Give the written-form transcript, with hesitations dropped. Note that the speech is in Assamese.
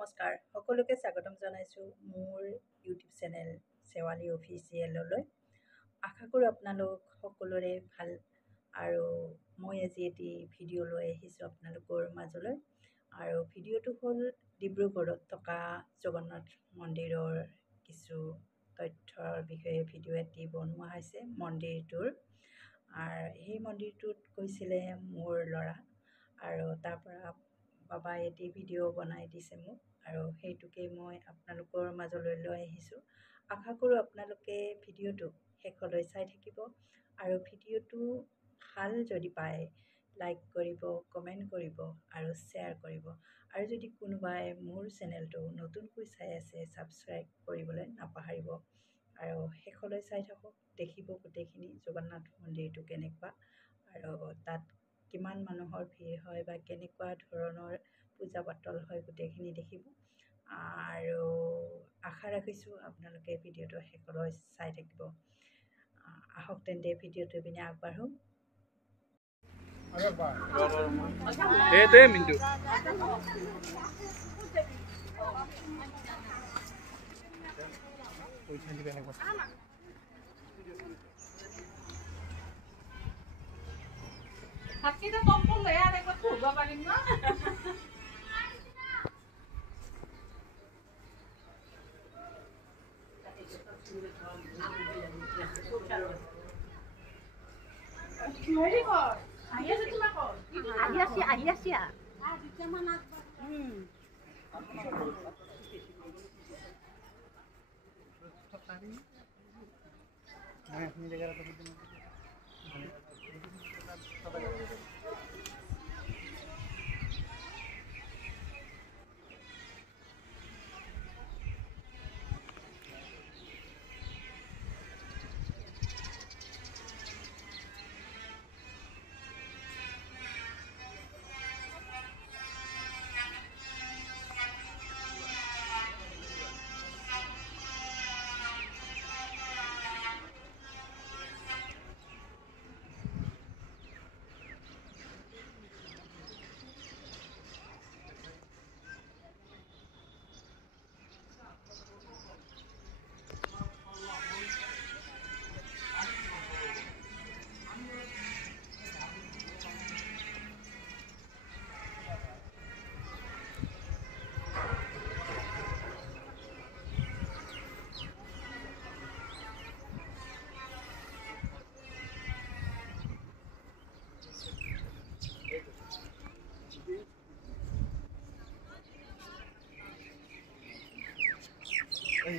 নমস্কাৰ সকলোকে স্বাগতম জনাইছোঁ মোৰ ইউটিউব চেনেল শেৱালী অফিচিয়েললৈ। আশা কৰোঁ আপোনালোক সকলোৰে ভাল। আৰু মই আজি এটি ভিডিঅ' লৈ আহিছোঁ আপোনালোকৰ মাজলৈ। আৰু ভিডিঅ'টো হ'ল ডিব্ৰুগড়ত থকা জগন্নাথ মন্দিৰৰ কিছু তথ্যৰ বিষয়ে ভিডিঅ' এটি বনোৱা হৈছে মন্দিৰটোৰ। আৰু সেই মন্দিৰটোত গৈছিলে মোৰ ল'ৰা, আৰু তাৰ পৰা বাবাই এটি ভিডিঅ' বনাই দিছে মোক, আৰু সেইটোকে মই আপোনালোকৰ মাজলৈ লৈ আহিছোঁ। আশা কৰোঁ আপোনালোকে ভিডিঅ'টো শেষলৈ চাই থাকিব, আৰু ভিডিঅ'টো ভাল যদি পায় লাইক কৰিব, কমেণ্ট কৰিব আৰু শ্বেয়াৰ কৰিব। আৰু যদি কোনোবাই মোৰ চেনেলটো নতুনকৈ চাই আছে ছাবস্ক্ৰাইব কৰিবলৈ নাপাহৰিব। আৰু শেষলৈ চাই থাকক, দেখিব গোটেইখিনি জগন্নাথ মন্দিৰটো কেনেকুৱা, আৰু তাত কিমান মানুহৰ ভিৰ হয় বা কেনেকুৱা ধৰণৰ পূজা পাতল হয় গোটেইখিনি দেখিব। আৰু আশা ৰাখিছোঁ আপোনালোকে ভিডিঅ'টো শেষলৈ চাই থাকিব। আহক তেন্তে ভিডিঅ'টো পিনে আগবাঢ়োঁ। Mintu Hakita tompong na yan, nagpatuba pa rin mo. Ahi Asia. Ay,